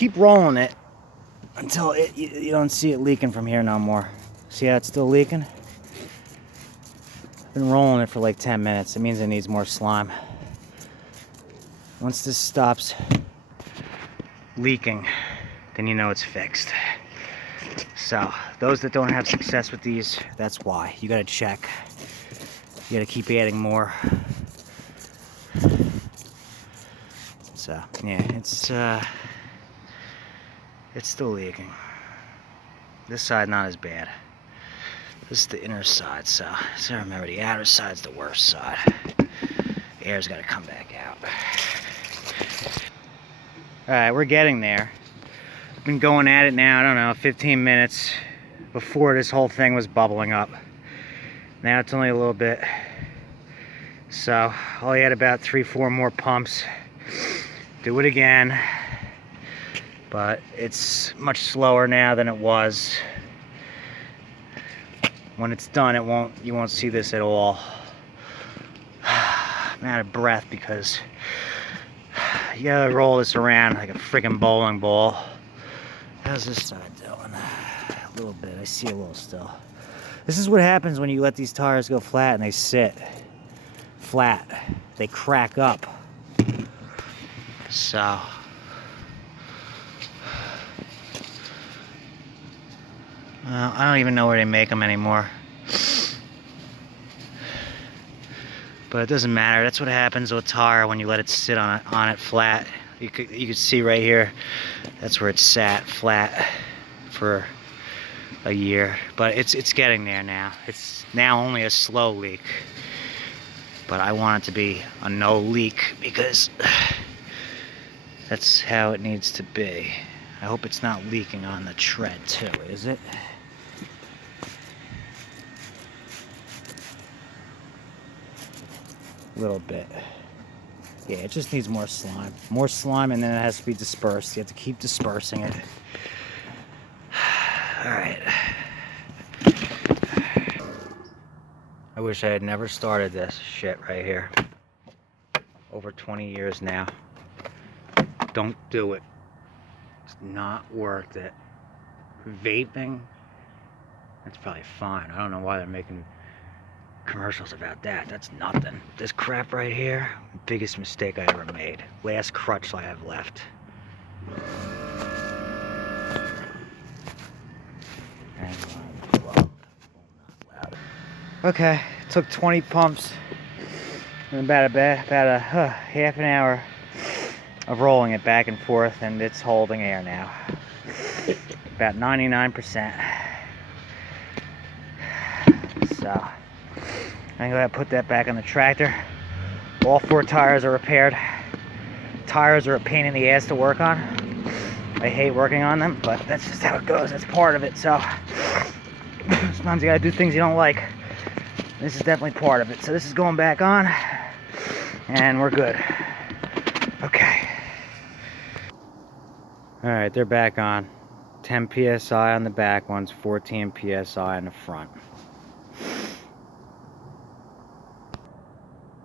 keep rolling it until you don't see it leaking from here no more. See how it's still leaking? I've been rolling it for like 10 minutes. It means it needs more slime. Once this stops leaking, then you know it's fixed. So those that don't have success with these, that's why. You gotta check. You gotta keep adding more. So yeah, it's still leaking. This side not as bad. This is the inner side, so remember the outer side's the worst side. Air's gotta come back out. Alright, we're getting there. I've been going at it now, I don't know, 15 minutes. Before this whole thing was bubbling up. Now it's only a little bit. So I'll add about 3-4 more pumps. Do it again. But it's much slower now than it was. When it's done, you won't see this at all. I'm out of breath because you gotta roll this around like a freaking bowling ball. How's this side doing? A little bit. I see a little still. This is what happens when you let these tires go flat and they sit flat. They crack up. So I don't even know where they make them anymore. But it doesn't matter. That's what happens with a tire when you let it sit on it flat. You could see right here. That's where it sat flat for a year. But it's getting there now. It's now only a slow leak. But I want it to be a no leak because that's how it needs to be. I hope it's not leaking on the tread too, is it? A little bit. Yeah, it just needs more slime. More slime, and then it has to be dispersed. You have to keep dispersing it. Alright. I wish I had never started this shit right here. Over 20 years now. Don't do it. It's not worth it. Vaping, that's probably fine. I don't know why they're making commercials about that. That's nothing. This crap right here, biggest mistake I ever made. Last crutch I have left. Okay, took 20 pumps and about a half an hour of rolling it back and forth, and it's holding air now. About 99%. So I'm going to put that back on the tractor. All 4 tires are repaired. Tires are a pain in the ass to work on. I hate working on them, but that's just how it goes. That's part of it. So sometimes you gotta do things you don't like. This is definitely part of it. So this is going back on, and we're good. Okay. All right, they're back on. 10 psi on the back ones, 14 psi on the front.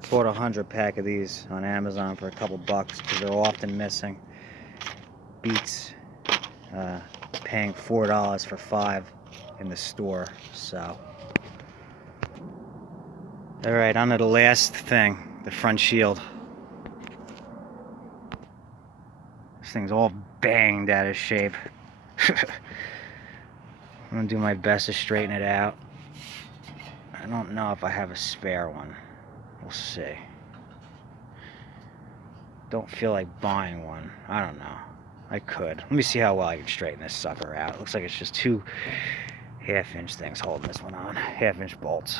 Bought a 100-pack of these on Amazon for a couple bucks because they're often missing. Beats paying $4 for 5 in the store. So, all right, on to the last thing, the front shield. This thing's all banged out of shape. I'm gonna do my best to straighten it out. I don't know if I have a spare one. We'll see. Don't feel like buying one. I don't know. I could. Let me see how well I can straighten this sucker out. It looks like it's just 2 half-inch things holding this one on. Half-inch bolts.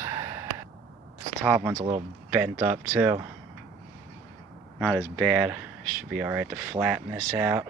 This top one's a little bent up too. Not as bad. Should be alright to flatten this out.